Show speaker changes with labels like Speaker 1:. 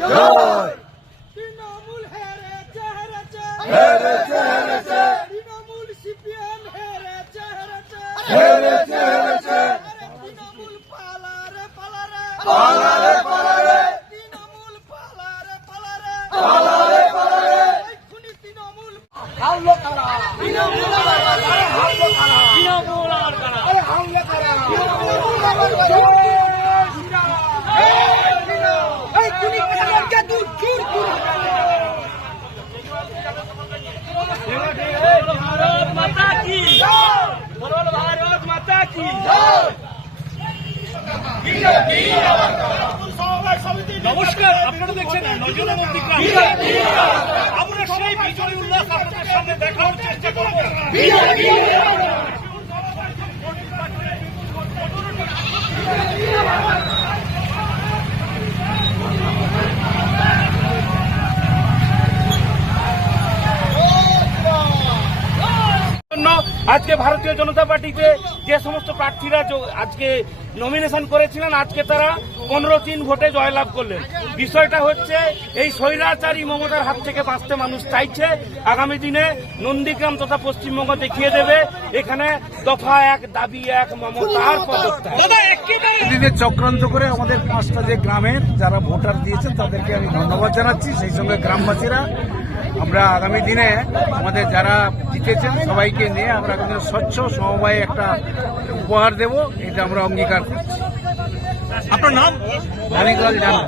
Speaker 1: জয়।
Speaker 2: তৃণমূল হেরেছে হেরেছে।
Speaker 1: হেরেছে হেরেছে।
Speaker 2: তৃণমূল সিপিএম হেরেছে হেরেছে।
Speaker 1: হেরেছে হেরেছে।
Speaker 2: তৃণমূল পালারে পালারে
Speaker 1: পালারে পালারে
Speaker 2: তৃণমূল পালারে পালারে
Speaker 1: পালারে পালারে
Speaker 2: এক্ষুনি তৃণমূল
Speaker 1: হামলো কারা। তৃণমূল হামলো কারা।
Speaker 2: তৃণমূল আর কারা।
Speaker 1: আরে হামলো কারা।
Speaker 2: এই
Speaker 3: নমস্কার আপনারা দেখছেন গ্রাম আমরা সেই বিজয় উল্লাস আপনাদের সামনে দেখানোর চেষ্টা আজকে ভারতীয় জনতা পার্টিতে যে সমস্ত প্রার্থীরা আজকে নমিনেশন করেছিলেন আজকে তারা পনেরো তিন ভোটে জয়লাভ করলেন। বিষয়টা হচ্ছে এই স্বৈরাচারী মমতার হাত থেকে বাঁচতে মানুষ চাইছে আগামী দিনে নন্দীগ্রাম তথা পশ্চিমবঙ্গ দেখিয়ে দেবে এখানে দফা এক দাবি এক মমতার পদত্যাগ।
Speaker 4: দিনের চক্রান্ত করে আমাদের পাঁচটা যে গ্রামের যারা ভোটার দিয়েছেন তাদেরকে আমি ধন্যবাদ জানাচ্ছি। সেই সঙ্গে গ্রামবাসীরা আমরা আগামী দিনে আমাদের যারা জিতেছেন সবাইকে নিয়ে আমরা স্বচ্ছ সমবায় একটা উপহার দেব এটা আমরা অঙ্গীকার করছি।
Speaker 3: আপনার নাম?
Speaker 4: মানিকলাল জানা